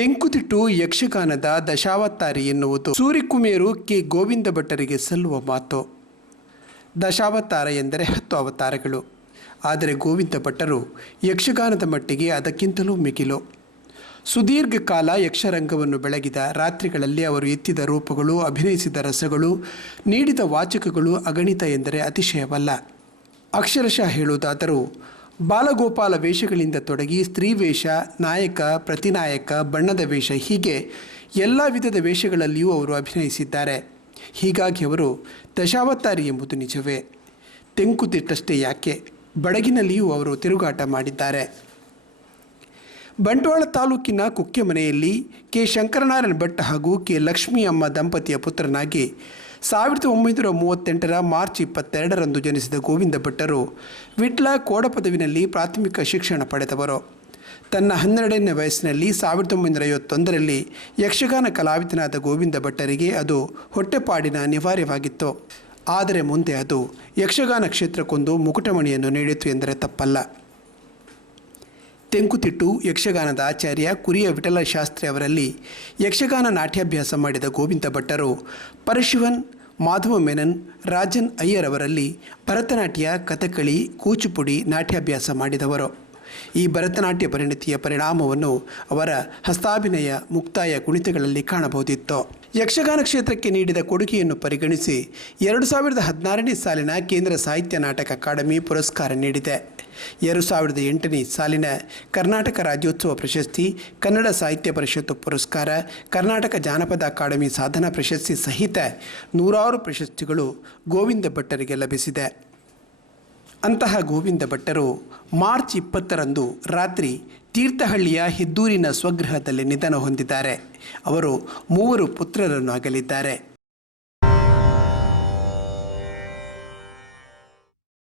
ತೆಂಕುತಿಟ್ಟು ಯಕ್ಷಗಾನದ ದಶಾವತಾರಿ ಎನ್ನುವುದು ಸೂರಿಕುಮೇರು ಕೆ ಗೋವಿಂದ ಭಟ್ಟರಿಗೆ ಸಲ್ಲುವ ಮಾತು. ದಶಾವತಾರ ಎಂದರೆ 10 ಅವತಾರಗಳು. ಆದರೆ ಗೋವಿಂದ ಭಟ್ಟರು ಯಕ್ಷಗಾನದ ಮಟ್ಟಿಗೆ ಅದಕ್ಕಿಂತಲೂ ಮಿಗಿಲು. ಸುದೀರ್ಘ ಕಾಲ ಯಕ್ಷರಂಗವನ್ನು ಬೆಳಗಿದ ರಾತ್ರಿಗಳಲ್ಲಿ ಅವರು ಎತ್ತಿದ ರೂಪಗಳು, ಅಭಿನಯಿಸಿದ ರಸಗಳು, ನೀಡಿದ ವಾಚಕಗಳು ಅಗಣಿತ ಎಂದರೆ ಅತಿಶಯವಲ್ಲ. ಅಕ್ಷರಶಃ ಹೇಳುವುದಾದರೂ ಬಾಲಗೋಪಾಲ ವೇಷಗಳಿಂದ ತೊಡಗಿ ಸ್ತ್ರೀ ವೇಷ, ನಾಯಕ, ಪ್ರತಿನಾಯಕ, ಬಣ್ಣದ ವೇಷ ಹೀಗೆ ಎಲ್ಲ ವಿಧದ ವೇಷಗಳಲ್ಲಿಯೂ ಅವರು ಅಭಿನಯಿಸಿದ್ದಾರೆ. ಹೀಗಾಗಿ ಅವರು ದಶಾವತಾರಿ ಎಂಬುದು ನಿಜವೇ. ತೆಂಕುತಿಟ್ಟಷ್ಟೇ ಯಾಕೆ, ಬಡಗಿನಲ್ಲಿಯೂ ಅವರು ತಿರುಗಾಟ ಮಾಡಿದ್ದಾರೆ. ಬಂಟ್ವಾಳ ತಾಲೂಕಿನ ಕುಕ್ಕೆಮನೆಯಲ್ಲಿ ಕೆ ಶಂಕರನಾರಾಯಣ ಭಟ್ ಹಾಗೂ ಕೆ ಲಕ್ಷ್ಮೀ ಅಮ್ಮ ದಂಪತಿಯ ಪುತ್ರನಾಗಿ 1938 ಮಾರ್ಚ್ 22ರಂದು ಜನಿಸಿದ ಗೋವಿಂದ ಭಟ್ಟರು ವಿಟ್ಲ ಕೋಡಪದವಿನಲ್ಲಿ ಪ್ರಾಥಮಿಕ ಶಿಕ್ಷಣ ಪಡೆದವರು. ತನ್ನ 12ನೇ ವಯಸ್ಸಿನಲ್ಲಿ 1951ರಲ್ಲಿ ಯಕ್ಷಗಾನ ಕಲಾವಿದನಾದ ಗೋವಿಂದ ಭಟ್ಟರಿಗೆ ಅದು ಹೊಟ್ಟೆಪಾಡಿನ ಅನಿವಾರ್ಯವಾಗಿತ್ತು. ಆದರೆ ಮುಂದೆ ಅದು ಯಕ್ಷಗಾನ ಕ್ಷೇತ್ರಕ್ಕೊಂದು ಮುಕುಟಮಣಿಯನ್ನು ನೀಡಿತು ಎಂದರೆ ತಪ್ಪಲ್ಲ. ತೆಂಕುತಿಟ್ಟು ಯಕ್ಷಗಾನದ ಆಚಾರ್ಯ ಕುರಿಯ ವಿಠಲ ಶಾಸ್ತ್ರಿ ಅವರಲ್ಲಿ ಯಕ್ಷಗಾನ ನಾಟ್ಯಾಭ್ಯಾಸ ಮಾಡಿದ ಗೋವಿಂದ ಭಟ್ಟರು ಪರಶಿವನ್, ಮಾಧವ ಮೆನನ್, ರಾಜನ್ ಅಯ್ಯರ್ ಅವರಲ್ಲಿ ಭರತನಾಟ್ಯ, ಕಥಕಳಿ, ಕೂಚುಪುಡಿ ನಾಟ್ಯಾಭ್ಯಾಸ ಮಾಡಿದವರು. ಈ ಭರತನಾಟ್ಯ ಪರಿಣತಿಯ ಪರಿಣಾಮವನ್ನು ಅವರ ಹಸ್ತಾಭಿನಯ, ಮುಕ್ತಾಯ, ಕುಣಿತಗಳಲ್ಲಿ ಕಾಣಬಹುದಿತ್ತು. ಯಕ್ಷಗಾನ ಕ್ಷೇತ್ರಕ್ಕೆ ನೀಡಿದ ಕೊಡುಗೆಯನ್ನು ಪರಿಗಣಿಸಿ 2016ನೇ ಸಾಲಿನ ಕೇಂದ್ರ ಸಾಹಿತ್ಯ ನಾಟಕ ಅಕಾಡೆಮಿ ಪುರಸ್ಕಾರ ನೀಡಿದೆ. 2008ನೇ ಸಾಲಿನ ಕರ್ನಾಟಕ ರಾಜ್ಯೋತ್ಸವ ಪ್ರಶಸ್ತಿ, ಕನ್ನಡ ಸಾಹಿತ್ಯ ಪರಿಷತ್ತು ಪುರಸ್ಕಾರ, ಕರ್ನಾಟಕ ಜಾನಪದ ಅಕಾಡೆಮಿ ಸಾಧನಾ ಪ್ರಶಸ್ತಿ ಸಹಿತ 100 ಪ್ರಶಸ್ತಿಗಳು ಗೋವಿಂದ ಭಟ್ಟರಿಗೆ ಲಭಿಸಿದೆ. ಅಂತಹ ಗೋವಿಂದ ಭಟ್ಟರು ಮಾರ್ಚ್ 20ರಂದು ರಾತ್ರಿ ತೀರ್ಥಹಳ್ಳಿಯ ಹೆದ್ದೂರಿನ ಸ್ವಗೃಹದಲ್ಲಿ ನಿಧನ ಹೊಂದಿದ್ದಾರೆ. ಅವರು 3 ಪುತ್ರರನ್ನು ಅಗಲಿದ್ದಾರೆ.